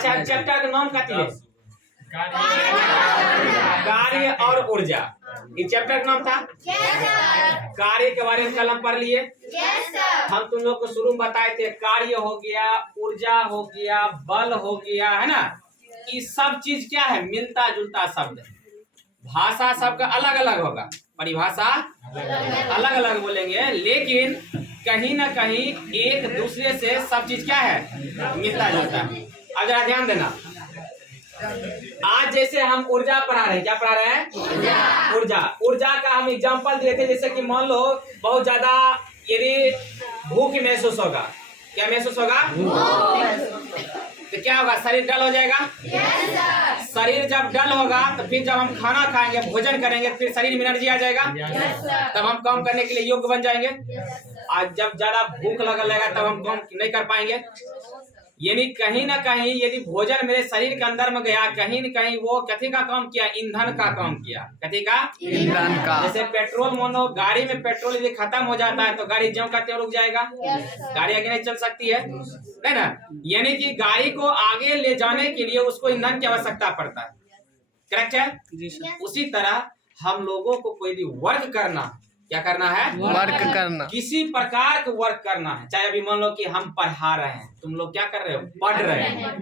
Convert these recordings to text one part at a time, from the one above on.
अच्छा चैप्टर का नाम कथी है? कार्य और ऊर्जा। ये चैप्टर का नाम था। कार्य के बारे में कल हम पढ़ लिए। हम तुम लोग को शुरू में बताए थे कार्य हो गया, ऊर्जा हो गया, बल हो गया, है ना। ये सब चीज क्या है? मिलता जुलता शब्द। भाषा सबका अलग अलग होगा, परिभाषा अलग अलग बोलेंगे, लेकिन कहीं ना कहीं एक दूसरे से सब चीज क्या है? मिलता जुलता है। अब जरा ध्यान देना, आज जैसे हम ऊर्जा पढ़ा रहे हैं, क्या पढ़ा रहे हैं? ऊर्जा। ऊर्जा का हम एग्जांपल दिए थे, जैसे कि मान लो बहुत ज्यादा यदि भूख महसूस होगा, क्या महसूस होगा? तो क्या होगा? शरीर डल हो जाएगा। शरीर जब डल होगा तो फिर जब हम खाना खाएंगे, भोजन करेंगे, फिर शरीर में एनर्जी आ जाएगा, तब हम काम करने के लिए योग्य बन जाएंगे। आज जब ज्यादा भूख लगेगा तब हम काम नहीं कर पाएंगे। यानी कहीं ना कहीं यदि भोजन मेरे शरीर के अंदर में गया, कहीं न कहीं वो कथी का काम किया? ईंधन का काम किया। कथी का? ईंधन का। जैसे पेट्रोल, मानो गाड़ी में पेट्रोल यदि खत्म हो जाता है तो गाड़ी ज्यों का त्यों रुक जाएगा, गाड़ी आगे नहीं चल सकती है ना। यानी कि गाड़ी को आगे ले जाने के लिए उसको ईंधन की आवश्यकता पड़ता है। करेक्ट है? उसी तरह हम लोगों को कोई भी वर्क करना, क्या करना है? वर्क करना। किसी प्रकार का वर्क करना है। चाहे अभी मान लो कि हम पढ़ा रहे हैं, तुम लोग क्या कर रहे हो? पढ़ रहे हैं।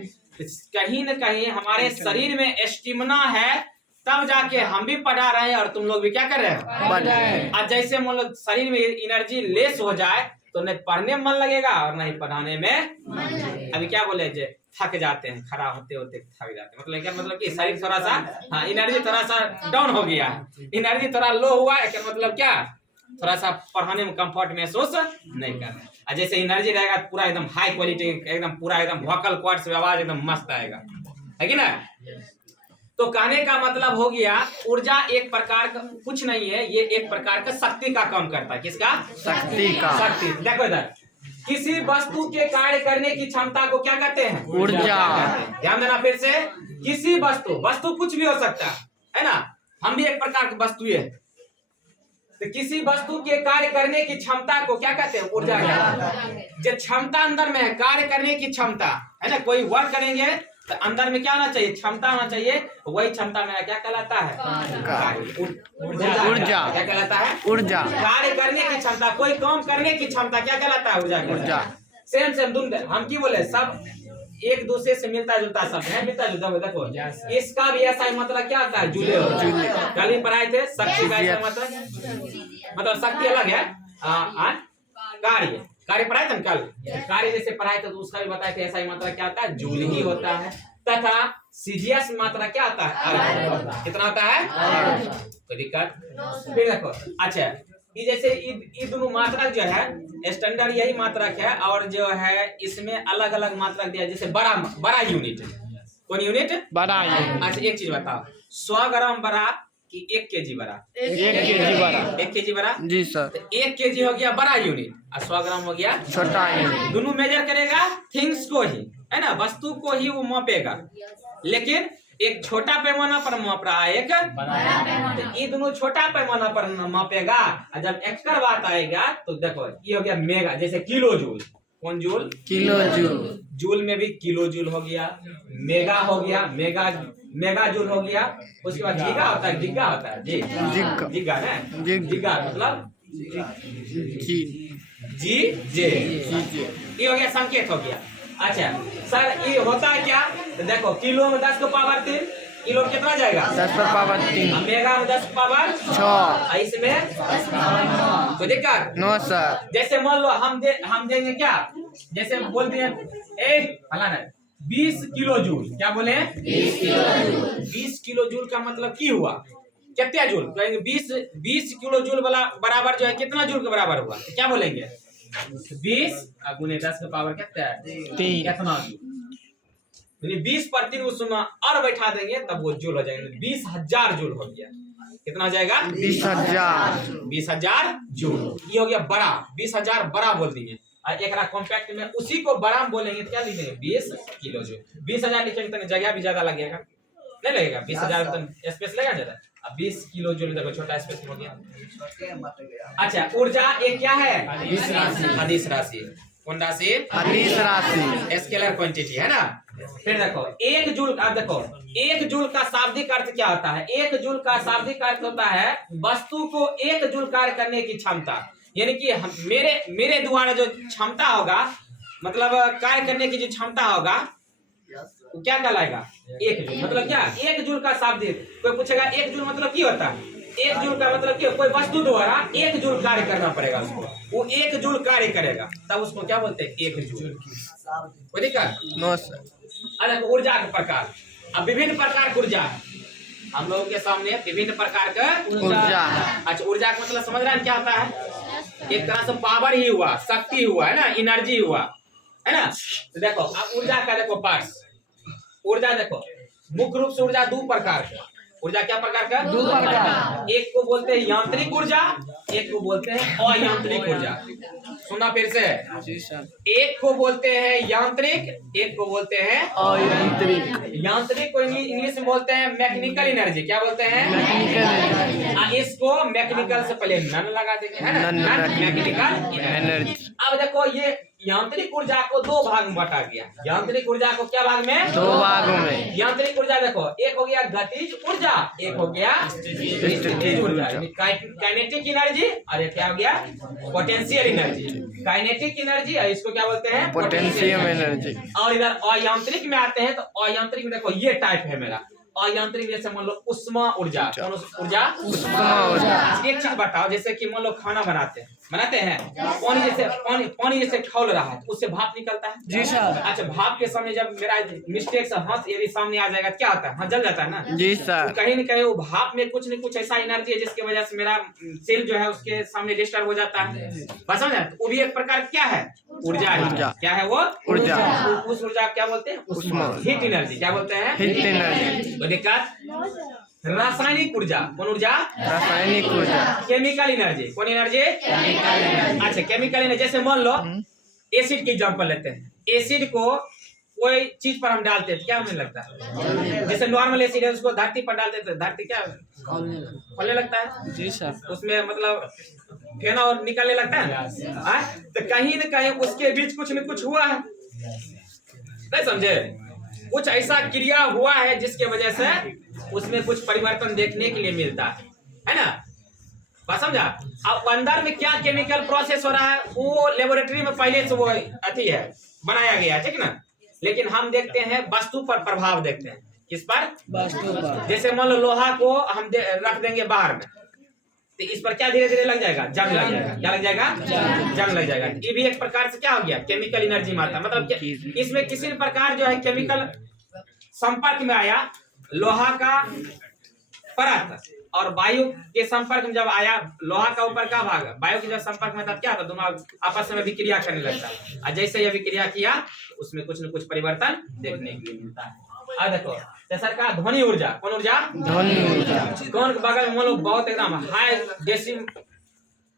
कहीं न कहीं हमारे शरीर में स्टेमिना है, तब जाके हम भी पढ़ा रहे हैं और तुम लोग भी क्या कर रहे हैं? पढ़ रहे हैं। और जैसे मान लो शरीर में एनर्जी लेस हो जाए तो नहीं पढ़ने में मन लगेगा और नहीं पढ़ाने में। अभी क्या बोले, थक जाते हैं, खड़ा होते होते थक जाते हैं। मतलब क्या? मतलब कि शरीर थोड़ा सा, एनर्जी थोड़ा सा डाउन हो गया है, एनर्जी थोड़ा लो हुआ है। क्या मतलब? क्या थोड़ा सा पढ़ाने में कंफर्ट महसूस नहीं कर रहे। और जैसे एनर्जी रहेगा पूरा एकदम हाई क्वालिटी, एकदम पूरा एकदम वोकल कॉर्ड्स में आवाज एकदम मस्त आएगा, है कि ना। तो कहने का मतलब हो गया, ऊर्जा एक प्रकार का कुछ नहीं है, ये एक प्रकार का शक्ति का काम करता है। किसका? शक्ति का। शक्ति। देखो इधर, किसी वस्तु के कार्य करने की क्षमता को क्या कहते हैं? ऊर्जा। ध्यान देना फिर से, किसी वस्तु कुछ भी हो सकता है ना, हम भी एक प्रकार की वस्तु है। तो किसी वस्तु के कार्य करने की क्षमता को क्या कहते हैं? ऊर्जा कहते हैं। जो क्षमता अंदर में है, कार्य करने की क्षमता है ना, कोई वर्क करेंगे तो अंदर में क्या होना चाहिए? क्षमता होना चाहिए। वही क्षमता मेरा क्या कहलाता है? ऊर्जा। क्या कहलाता है? ऊर्जा। कार्य करने की क्षमता, कोई काम करने की क्षमता क्या कहलाता है? ऊर्जा। सेम हम की बोले, सब एक दूसरे से मिलता जुलता शब्द है। मिलता जुलता, देखो इसका भी ऐसा ही मतलब क्या आता है? जुले हो। कल ही पढ़ाए थे शक्ति का मतलब शक्ति अलग है, कार्य पढ़ाए थे कल। कार्य जैसे पढ़ाए थे तो उसका भी बताए थे, ऐसा ही मात्रा क्या आता है? जूल ही होता है। तथा सीजीएस मात्रा क्या आता है? कितना आता है? कोई दिक्कत? फिर देखो, अच्छा ये जैसे ये दोनों मात्रक जो है स्टैंडर्ड यही मात्रक है, और जो है इसमें अलग अलग मात्रक दिया। जैसे बड़ा यूनिट, कौन यूनिट? बड़ा यूनिट। अच्छा एक चीज बताओ, 100 ग्राम बड़ा कि 1 केजी बड़ा? 1 केजी बड़ा। 1 केजी बड़ा जी सर। तो 1 केजी हो गया बड़ा यूनिट और 100 ग्राम हो गया छोटा यूनिट। दोनों मेजर करेगा थिंग्स को ही, है ना, वस्तु को ही वो मापेगा, लेकिन एक छोटा पैमाना पर माप रहा है, एक बड़ा पैमाना। ये दोनों छोटा पैमाना पर मापेगा। और जब एक्स्ट्रा बात आएगा तो देखो ये हो गया मेगा, जैसे किलो जूल। कौन जूल? Kilo joule. जूल में भी किलो जूल हो गया, मेगा हो गया, मेगा जूल हो गया। उसके बाद जिगा होता है, जिगा होता है, जिगा ना, जिगा मतलब जी जे, ये हो गया संकेत हो गया। अच्छा सर ये होता है क्या? तो देखो किलो में 10 को पावर 3, किलो में कितना जाएगा? 10 पर पावर 3। मेगा में 10 पावर 6, इसमें 10 पावर 9। कोई दिक्कत? No sir. जैसे मान लो हम देंगे क्या, जैसे बोल दिए 20 किलो जूल। क्या बोले? 20 किलो जूल। 20 किलो जूल का मतलब की हुआ? कितना जूल? 20 किलो जूल वाला बराबर जो है कितना जूल के बराबर हुआ? क्या बोलेंगे? 20 गुने 10 का पावर कितना है? 3। कितना? 20 पर 3 उसमें और बैठा देंगे तब वो जूल हो जाएगा। 20,000 जूल हो गया। कितना हो जाएगा? 20,000। 20,000 जूल। ये हो गया बड़ा, 20,000 बड़ा बोल देंगे। और एक कॉम्पैक्ट में उसी को बड़ा बोलेंगे तो क्या लिखेंगे? 20 किलो जूल। 20,000 लिखेंगे तो जगह भी ज्यादा लगेगा, नहीं लगेगा? 20,000 तो स्पेस लगेगा ज्यादा। अब 20 किलो जूल देखो छोटा स्पेस हो गया। अच्छा ऊर्जा एक क्या है? अदिश राशि। कौन राशि? अदिश राशि। स्केलर क्वांटिटी है ना। फिर देखो एक जूल, अब देखो एक जूल का शाब्दिक अर्थ क्या होता है? एक जूल का शाब्दिक अर्थ होता है वस्तु को एक जूल कार्य करने की क्षमता। यानी कि मेरे द्वारा जो क्षमता होगा, मतलब कार्य करने की जो क्षमता होगा, वो क्या कहलाएगा? एक जूल। मतलब क्या? एक जूल का शाब्दिक। कोई पूछेगा एक जूल मतलब क्या होता है? एक जूल का मतलब क्या? कोई वस्तु द्वारा एक जूल कार्य करना पड़ेगा उसको, वो एक जूल कार्य करेगा, तब उसको क्या बोलते हैं? एक जूल। कोई दिक्कत? No sir. अच्छा, ऊर्जा के प्रकार। अब विभिन्न प्रकार की ऊर्जा हम लोगों के सामने, विभिन्न प्रकार का ऊर्जा। अच्छा, ऊर्जा का मतलब समझ रहे हैं क्या होता है? एक तरह से पावर ही हुआ, शक्ति हुआ, है ना, एनर्जी हुआ, है ना। तो देखो अब ऊर्जा का देखो पार्ट्स। ऊर्जा देखो मुख्य रूप से ऊर्जा दो प्रकार का। ऊर्जा क्या प्रकार का? दो प्रकार। एक को बोलते हैं यांत्रिक ऊर्जा, एक को बोलते हैं अयांत्रिक ऊर्जा। सुना फिर से? जी सर। एक को बोलते हैं यांत्रिक, एक को बोलते हैं अयांत्रिक। यांत्रिक को इंग्लिश में बोलते हैं मैकेनिकल एनर्जी। क्या बोलते हैं? मैकेनिकल। इसको मैकेनिकल से पहले नन लगा देंगे, है ना, नन मैकेनिकल एनर्जी। अब देखो ये यांत्रिक ऊर्जा को दो भाग में बांटा गया। यांत्रिक ऊर्जा को क्या भाग में? दो भागों में। यांत्रिक ऊर्जा देखो एक हो गया गतिज ऊर्जा, एक हो गया स्थितिज ऊर्जा। काइनेटिक एनर्जी और एक क्या हो गया? Potential energy. काइनेटिक एनर्जी और इसको क्या बोलते हैं? Potential energy. और इधर अयांत्रिक में आते हैं तो अयांत्रिक में देखो ये टाइप है मेरा अयांत्रिक। जैसे मान लो उष्मा ऊर्जा। कौन ऊर्जा? उष्मा ऊर्जा। एक चीज बताओ, जैसे कि मान लो खाना बनाते हैं, पानी जैसे खौल रहा है, उससे भाप निकलता है। जी सर। अच्छा, भाप के सामने जब मेरा मिस्टेक से हाथ यदि सामने आ जाएगा क्या होता है? हाथ जल जाता है ना। जी सर। तो कहीं न कहीं वो भाप में कुछ न कुछ ऐसा एनर्जी है जिसकी वजह से मेरा सेल जो है उसके सामने डिस्टर्ब हो जाता है। बस समझ? वो भी एक प्रकार क्या है? ऊर्जा है। क्या है वो? ऊर्जा। उस ऊर्जा क्या बोलते हैं? उष्मा, हीट एनर्जी। क्या बोलते हैं? Heat energy. दिक्कत। रासायनिक ऊर्जा। कौन ऊर्जा? रासायनिक ऊर्जा। Chemical energy. कौन एनर्जी? अच्छा, केमिकल एनर्जी जैसे मान लो एसिड की एग्जांपल लेते हैं। एसिड को कोई चीज पर हम डालते हैं क्या हमें लगता है? जैसे नॉर्मल एसिड है उसको धरती पर डालते हैं, धरती क्या खोलने लगता है? जी सर। उसमें मतलब फेना और निकलने लगता है। तो कहीं न कहीं उसके बीच कुछ न कुछ हुआ है, नहीं समझे? कुछ ऐसा क्रिया हुआ है जिसके वजह से उसमें कुछ परिवर्तन देखने के लिए मिलता है ना। बात समझा? अब अंदर में क्या केमिकल प्रोसेस हो रहा है वो लेबोरेटरी में पहले से वो अथी है, बनाया गया है, ठीक ना। लेकिन हम देखते हैं वस्तु पर प्रभाव देखते हैं। किस पर? वस्तु पर। जैसे मान लो लोहा को हम रख देंगे बाहर में, तो इस पर क्या धीरे धीरे लग जाएगा? जंग लग जाएगा। क्या लग जाएगा? जंग लग जाएगा। ये भी एक प्रकार से क्या हो गया? केमिकल एनर्जी मारता। मतलब इसमें किसी प्रकार जो है केमिकल संपर्क में आया, लोहा का परत और वायु के संपर्क में जब आया, लोहा का ऊपर का भाग वायु के जब संपर्क में, तब क्या होता? दोनों आपस में विक्रिया करने लगता है और जैसे ये विक्रिया किया उसमें कुछ न कुछ परिवर्तन देखने के लिए मिलता है। अब देखो तेसर का ध्वनि ऊर्जा। कौन ऊर्जा? ध्वनि ऊर्जा। कौन के बगल में मान लो बहुत एकदम हाई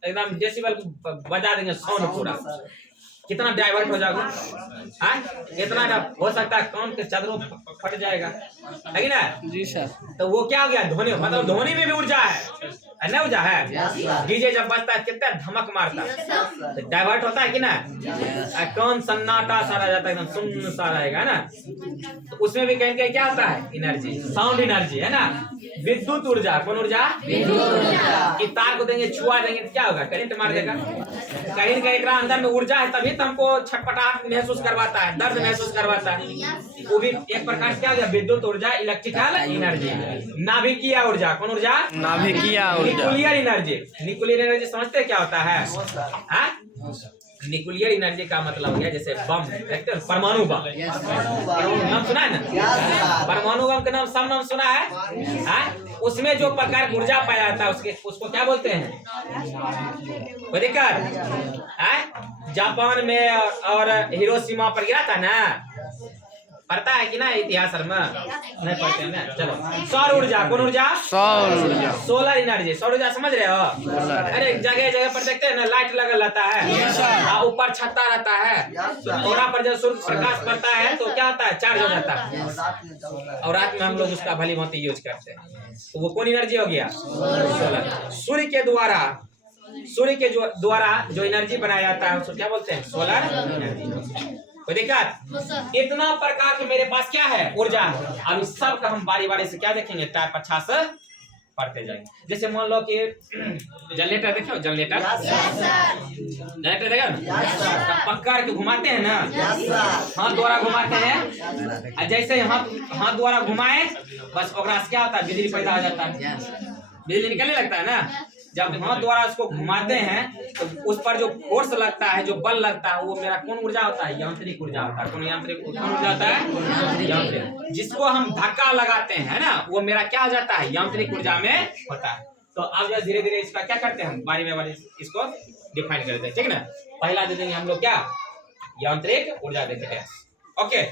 एकदम डेसिबल बजा देंगे साउंड पूरा, कितना डाइवर्ट हो जाएगा? इतना हो सकता है कान के चादरों फट जाएगा, है ना? जी सर। तो वो क्या हो गया? ध्वनि। मतलब ध्वनि में भी ऊर्जा है ना? ऊर्जा है। डीजे जब बजता है कितना धमक मारता है, तो डाइवर्ट होता है कि ना? कान सन्नाटा सा रह जाता है, एकदम सुन्न सा रहेगा ना। तो उसमें भी कहीं कहीं क्या होता है? एनर्जी, साउंड एनर्जी, है ना। विद्युत ऊर्जा। कौन ऊर्जा? विद्युत ऊर्जा। कि तार को देंगे, छुआ देंगे क्या होगा? करंट मार देगा। कहीं न कहीं अंदर में ऊर्जा है, तभी तो हमको छटपटाहट महसूस करवाता है, दर्द महसूस करवाता है। वो भी एक प्रकार से क्या हो गया? विद्युत ऊर्जा, इलेक्ट्रिकल एनर्जी। नाभिकीय ऊर्जा। कौन ऊर्जा? नाभिकीय ऊर्जा। Nuclear energy. न्यूक्लियर एनर्जी समझते हैं क्या होता है? न्यूक्लियर एनर्जी का मतलब हो गया जैसे बम, परमाणु बम। नाम सुना है ना? परमाणु बम का नाम सब नाम सुना है? उसमें जो प्रकार ऊर्जा पाया जाता है उसको क्या बोलते हैं? जापान में और हिरोशिमा पर गिरा था ना, पढ़ता है कि ना इतिहास में? नहीं पढ़ते हैं ना। चलो सौर ऊर्जा। कौन ऊर्जा? सौर ऊर्जा। Solar energy. सौर ऊर्जा समझ रहे हो? अरे जगह जगह पर देखते हैं ना लाइट लगल रहता है, ऊपर छत्ता रहता है, थोड़ा पर जब सूर्य प्रकाश पड़ता है तो क्या होता है? चार्ज हो जाता है और रात में हम लोग उसका भली भांति यूज करते हैं। तो वो कौन एनर्जी हो गया? सोलर। सूर्य के द्वारा सूर्य के द्वारा जो एनर्जी बनाया जाता है उसको क्या बोलते हैं? Solar energy. कोई दिक्कत? इतना प्रकार के मेरे पास क्या है? ऊर्जा। अब इस सब का हम बारी बारी से क्या देखेंगे? टाइप अच्छा से पढ़ते जाएंगे। जैसे मान लो कि जनरेटर देखो, जनरेटर जनरेटर देखा ना, पकड़ के घुमाते हैं ना, हाथ द्वारा घुमाते हैं, और जैसे हाथ द्वारा घुमाए बस ओकरा से क्या होता है? बिजली पैदा हो जाता है, बिजली निकलने लगता है ना। जब हाथ द्वारा उसको घुमाते हैं तो उस पर जो फोर्स लगता है, जो बल लगता है, वो मेरा कौन ऊर्जा होता है? यांत्रिक ऊर्जा होता है। कौन यांत्रिक कौन ऊर्जा होता है? यांत्रिक। जिसको हम धक्का लगाते हैं ना, वो मेरा क्या हो जाता है? यांत्रिक ऊर्जा में होता है। तो अब धीरे धीरे इसका क्या करते हैं? हम बारी में बारी इसको डिफाइन करते हैं, ठीक है ना। पहला दे देंगे हम लोग क्या? यांत्रिक ऊर्जा देते हैं। ओके।